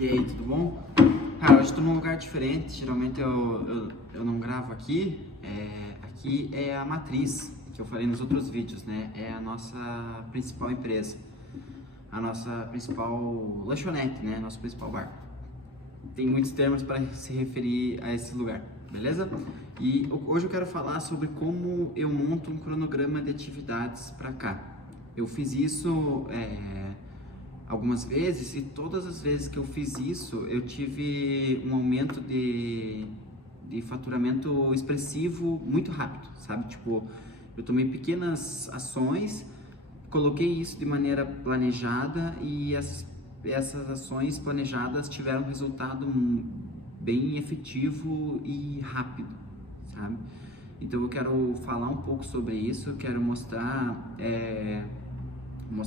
E aí, tudo bom? Cara, hoje estou num lugar diferente. Geralmente eu não gravo aqui. Aqui é a Matriz, que eu falei nos outros vídeos, né? É a nossa principal empresa, a nossa principal lanchonete, né? Nosso principal bar. Tem muitos termos para se referir a esse lugar, beleza? E hoje eu quero falar sobre como eu monto um cronograma de atividades para cá. Eu fiz isso algumas vezes e todas as vezes que eu fiz isso eu tive um aumento de faturamento expressivo muito rápido, sabe? Tipo, eu tomei pequenas ações, coloquei isso de maneira planejada e essas ações planejadas tiveram um resultado bem efetivo e rápido, sabe? Então eu quero falar um pouco sobre isso, eu quero mostrar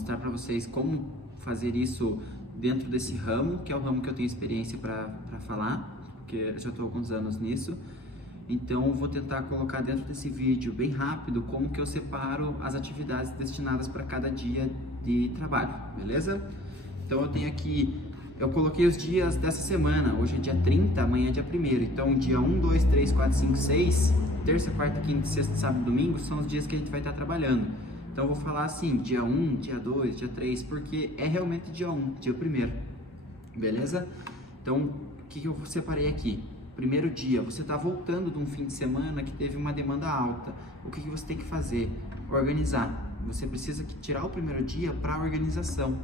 para vocês como fazer isso dentro desse ramo, que é o ramo que eu tenho experiência para falar, porque eu já estou há alguns anos nisso. Então eu vou tentar colocar dentro desse vídeo bem rápido como que eu separo as atividades destinadas para cada dia de trabalho, beleza? Então eu tenho aqui, eu coloquei os dias dessa semana, hoje é dia 30, amanhã é dia 1º, então dia 1, 2, 3, 4, 5, 6, terça, quarta, quinta, sexta, sábado e domingo são os dias que a gente vai estar trabalhando. Então eu vou falar assim, dia 1, dia 2, dia 3, porque é realmente dia 1, dia 1º, beleza? Então, o que eu separei aqui? Primeiro dia, você está voltando de um fim de semana que teve uma demanda alta. O que você tem que fazer? Organizar. Você precisa tirar o primeiro dia para organização.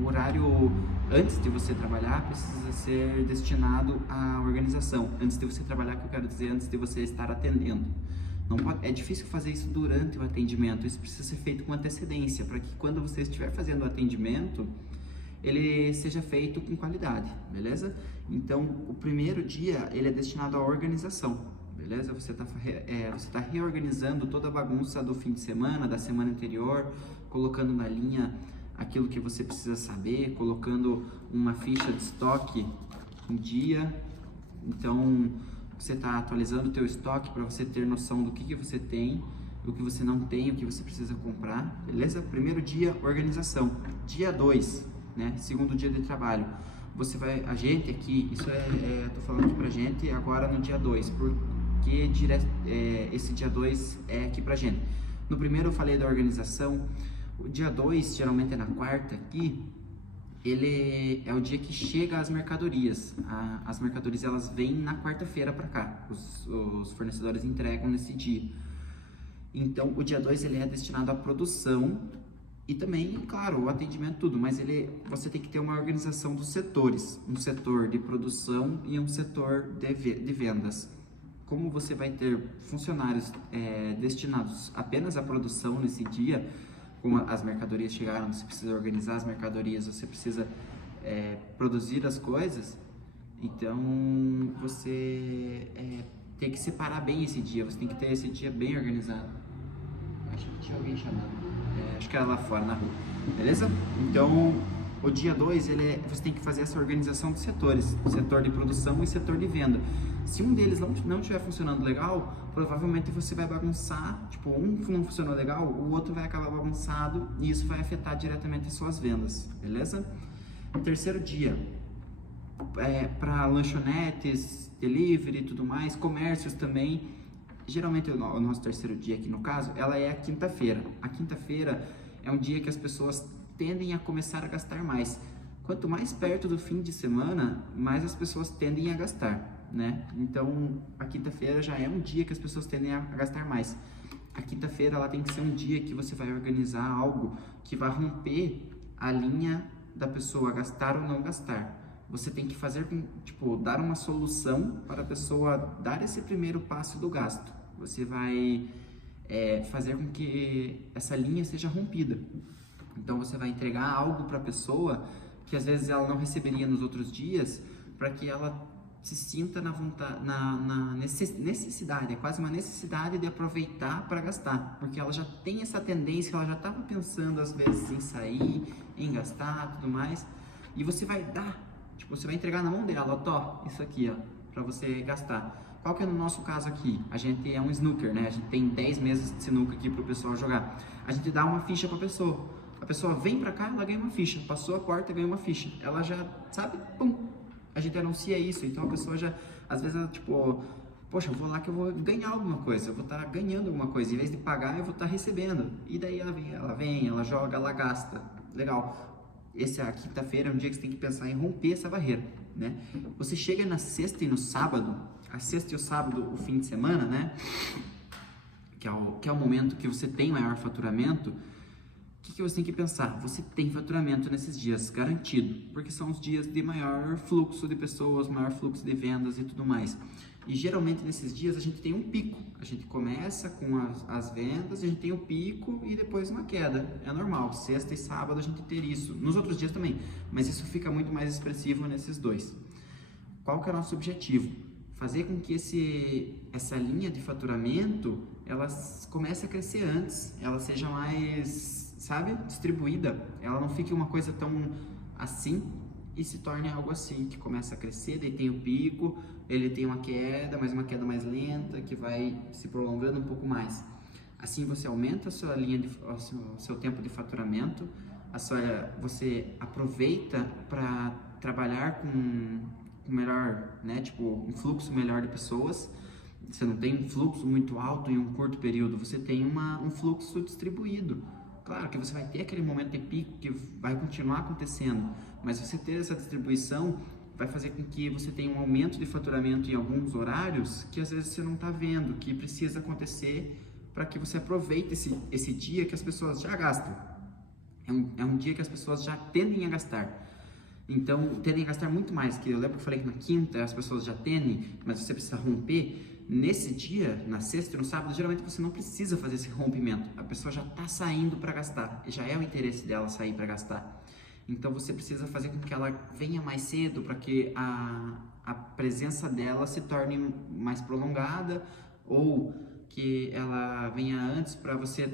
O horário antes de você trabalhar precisa ser destinado à organização. Antes de você trabalhar, que eu quero dizer, antes de você estar atendendo. É difícil fazer isso durante o atendimento, isso precisa ser feito com antecedência, para que quando você estiver fazendo o atendimento, ele seja feito com qualidade, beleza? Então, o primeiro dia, ele é destinado à organização, beleza? Você tá reorganizando toda a bagunça do fim de semana, da semana anterior, colocando na linha aquilo que você precisa saber, colocando uma ficha de estoque em dia. Então, você está atualizando o teu estoque para você ter noção do que você tem, do que você não tem, o que você precisa comprar, beleza? Primeiro dia, organização. Dia 2, né? Segundo dia de trabalho. A gente aqui, tô falando aqui pra gente agora no dia 2, porque esse dia 2 é aqui pra gente. No primeiro eu falei da organização, o dia 2, geralmente é na quarta aqui, ele é o dia que chega as mercadorias. As mercadorias elas vêm na quarta-feira para cá, os fornecedores entregam nesse dia. Então o dia 2 ele é destinado à produção e também, claro, o atendimento tudo, mas você tem que ter uma organização dos setores, um setor de produção e um setor de vendas. Como você vai ter funcionários destinados apenas à produção nesse dia, como as mercadorias chegaram, você precisa organizar as mercadorias, você precisa produzir as coisas, então você tem que separar bem esse dia, você tem que ter esse dia bem organizado. Acho que tinha alguém chamando, acho que era lá fora na rua, beleza? Então o dia 2, você tem que fazer essa organização dos setores, setor de produção e setor de venda. Se um deles não estiver funcionando legal, provavelmente você vai bagunçar, tipo, um não funcionou legal, o outro vai acabar bagunçado e isso vai afetar diretamente as suas vendas, beleza? Terceiro dia, para lanchonetes, delivery e tudo mais, comércios também. Geralmente o nosso terceiro dia aqui no caso, ela é a quinta-feira. A quinta-feira é um dia que as pessoas tendem a começar a gastar mais. Quanto mais perto do fim de semana, mais as pessoas tendem a gastar, né? Então, a quinta-feira já é um dia que as pessoas tendem a gastar mais. A quinta-feira ela tem que ser um dia que você vai organizar algo que vai romper a linha da pessoa gastar ou não gastar. Você tem que fazer, dar uma solução para a pessoa dar esse primeiro passo do gasto. Você vai fazer com que essa linha seja rompida. Então você vai entregar algo para a pessoa que às vezes ela não receberia nos outros dias, para que ela se sinta na necessidade, é quase uma necessidade de aproveitar para gastar, porque ela já tem essa tendência, ela já estava pensando às vezes em sair, em gastar, tudo mais, e você vai dar, você vai entregar na mão dela, ó, isso aqui, ó, para você gastar. Qual que é no nosso caso aqui? A gente é um snooker, né? A gente tem 10 mesas de sinuca aqui para o pessoal jogar. A gente dá uma ficha para a pessoa. A pessoa vem pra cá, ela ganha uma ficha, passou a porta, ganha uma ficha. Ela já, sabe, pum, a gente anuncia isso, então a pessoa já, às vezes, ela, tipo, poxa, eu vou lá que eu vou ganhar alguma coisa, eu vou estar ganhando alguma coisa, em vez de pagar, eu vou estar recebendo. E daí ela joga, ela gasta. Legal. Essa quinta-feira é um dia que você tem que pensar em romper essa barreira, né? Você chega na sexta e no sábado, a sexta e o sábado, o fim de semana, né? Que é o momento que você tem maior faturamento. O que você tem que pensar? Você tem faturamento nesses dias, garantido, porque são os dias de maior fluxo de pessoas, maior fluxo de vendas e tudo mais. E geralmente nesses dias a gente tem um pico, a gente começa com as vendas, a gente tem um pico e depois uma queda, é normal, sexta e sábado a gente ter isso, nos outros dias também, mas isso fica muito mais expressivo nesses dois. Qual que é o nosso objetivo? Fazer com que essa linha de faturamento, ela comece a crescer antes, ela seja mais, sabe, distribuída, ela não fique uma coisa tão assim, e se torne algo assim, que começa a crescer, daí tem o pico, ele tem uma queda, mas uma queda mais lenta, que vai se prolongando um pouco mais. Assim você aumenta a sua o seu tempo de faturamento, você aproveita para trabalhar com melhor, né, tipo, um fluxo melhor de pessoas. Você não tem um fluxo muito alto em um curto período, você tem um fluxo distribuído. Claro que você vai ter aquele momento de pico que vai continuar acontecendo, mas você ter essa distribuição vai fazer com que você tenha um aumento de faturamento em alguns horários que às vezes você não está vendo, que precisa acontecer para que você aproveite esse dia que as pessoas já gastam. É um dia que as pessoas já tendem a gastar. Então, tendem a gastar muito mais, que eu lembro que eu falei que na quinta as pessoas já tendem, mas você precisa romper. Nesse dia, na sexta e no sábado, geralmente você não precisa fazer esse rompimento. A pessoa já está saindo para gastar, já é o interesse dela sair para gastar. Então você precisa fazer com que ela venha mais cedo para que a presença dela se torne mais prolongada, ou que ela venha antes para você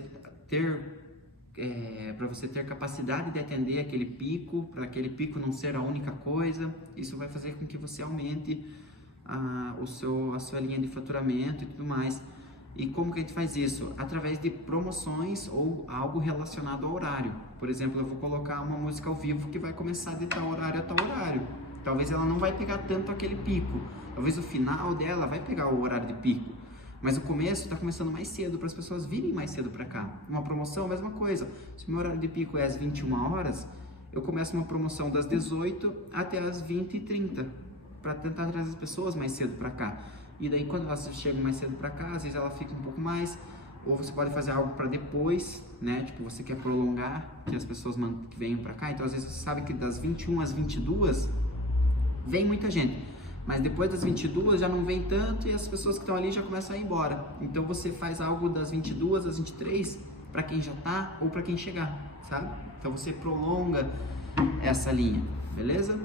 ter capacidade de atender aquele pico, para aquele pico não ser a única coisa. Isso vai fazer com que você aumente a sua linha de faturamento e tudo mais. E como que a gente faz isso? Através de promoções ou algo relacionado ao horário. Por exemplo, eu vou colocar uma música ao vivo que vai começar de tal horário a tal horário. Talvez ela não vai pegar tanto aquele pico. Talvez o final dela vai pegar o horário de pico. Mas o começo está começando mais cedo, para as pessoas virem mais cedo para cá. Uma promoção, a mesma coisa. Se o meu horário de pico é às 21 horas, eu começo uma promoção das 18 até as 20h30, para tentar trazer as pessoas mais cedo para cá. E daí quando elas chegam mais cedo para cá, às vezes ela fica um pouco mais, ou você pode fazer algo para depois, né? Tipo, você quer prolongar que as pessoas que venham para cá, então às vezes você sabe que das 21 às 22 vem muita gente, mas depois das 22 já não vem tanto e as pessoas que estão ali já começam a ir embora. Então você faz algo das 22 às 23 para quem já tá ou para quem chegar, sabe? Então você prolonga essa linha, beleza?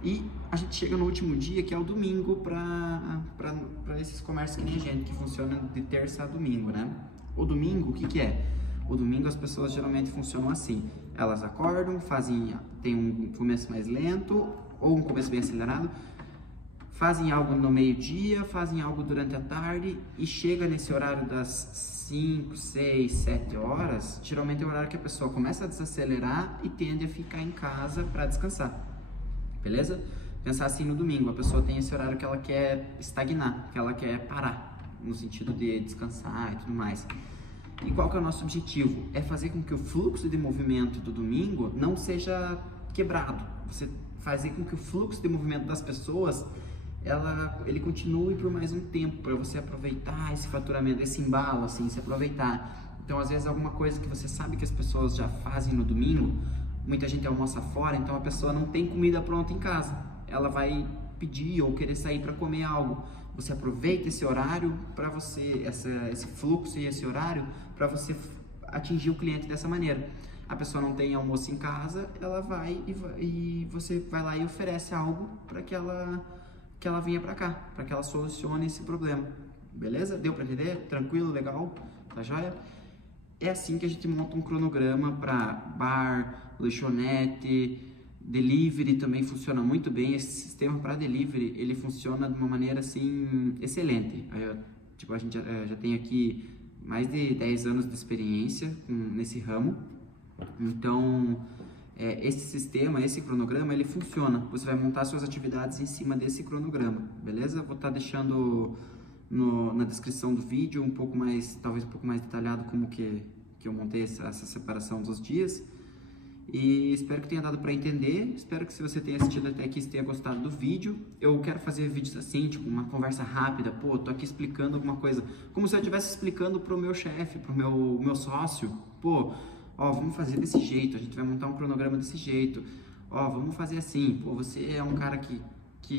E a gente chega no último dia, que é o domingo, para esses comércios que nem a gente, que funciona de terça a domingo, né? O domingo, o que é? O domingo as pessoas geralmente funcionam assim. Elas acordam, tem um começo mais lento ou um começo bem acelerado, fazem algo no meio-dia, fazem algo durante a tarde e chega nesse horário das 5, 6, 7 horas, geralmente é o horário que a pessoa começa a desacelerar e tende a ficar em casa para descansar. Beleza? Pensar assim no domingo, a pessoa tem esse horário que ela quer estagnar, que ela quer parar, no sentido de descansar e tudo mais. E qual que é o nosso objetivo? É fazer com que o fluxo de movimento do domingo não seja quebrado. Você fazer com que o fluxo de movimento das pessoas, ele continue por mais um tempo, para você aproveitar esse faturamento, esse embalo, assim, se aproveitar. Então, às vezes, alguma coisa que você sabe que as pessoas já fazem no domingo, muita gente almoça fora, então a pessoa não tem comida pronta em casa. Ela vai pedir ou querer sair para comer algo. Você aproveita esse horário para você, esse fluxo e esse horário para você atingir o cliente dessa maneira. A pessoa não tem almoço em casa, ela vai e você vai lá e oferece algo para que ela venha para cá, para que ela solucione esse problema. Beleza? Deu para entender? Tranquilo? Legal? Tá joia? É assim que a gente monta um cronograma para bar, lanchonete, delivery também funciona muito bem. Esse sistema para delivery, ele funciona de uma maneira assim excelente. Tipo, a gente já tem aqui mais de 10 anos de experiência nesse ramo Então, esse sistema, esse cronograma, ele funciona. Você vai montar suas atividades em cima desse cronograma, beleza? Vou estar deixando na descrição do vídeo um pouco mais, talvez um pouco mais detalhado como que eu montei essa separação dos dias. E espero que tenha dado para entender, espero que se você tenha assistido até aqui, você tenha gostado do vídeo. Eu quero fazer vídeos assim, tipo uma conversa rápida, pô, tô aqui explicando alguma coisa, como se eu estivesse explicando pro meu chefe, pro meu sócio, pô, ó, vamos fazer desse jeito, a gente vai montar um cronograma desse jeito, ó, vamos fazer assim, pô, você é um cara que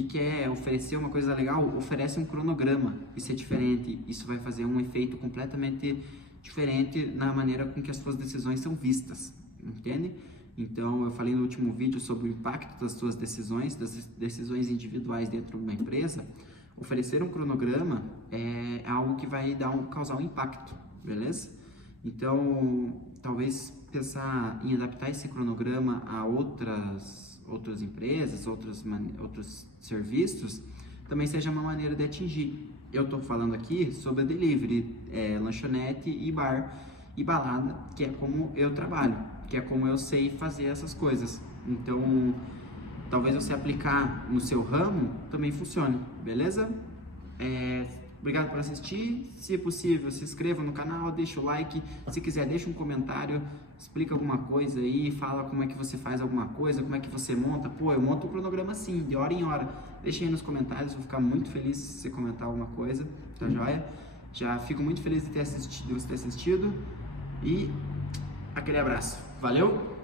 quer oferecer uma coisa legal, oferece um cronograma, isso é diferente, isso vai fazer um efeito completamente diferente na maneira com que as suas decisões são vistas, entende? Então, eu falei no último vídeo sobre o impacto das suas decisões, das decisões individuais dentro de uma empresa. Oferecer um cronograma é algo que vai causar um impacto, beleza? Então, talvez pensar em adaptar esse cronograma a outras empresas, outros serviços, também seja uma maneira de atingir. Eu estou falando aqui sobre a delivery, lanchonete e bar e balada, que é como eu trabalho, que é como eu sei fazer essas coisas. Então, talvez você aplicar no seu ramo também funcione, beleza? Obrigado por assistir. Se possível, se inscreva no canal, deixa o like. Se quiser, deixa um comentário, explica alguma coisa aí, fala como é que você faz alguma coisa, como é que você monta. Pô, eu monto o cronograma assim, de hora em hora. Deixa aí nos comentários, vou ficar muito feliz se você comentar alguma coisa, tá joia? Já fico muito feliz de você ter assistido e aquele abraço. Valeu!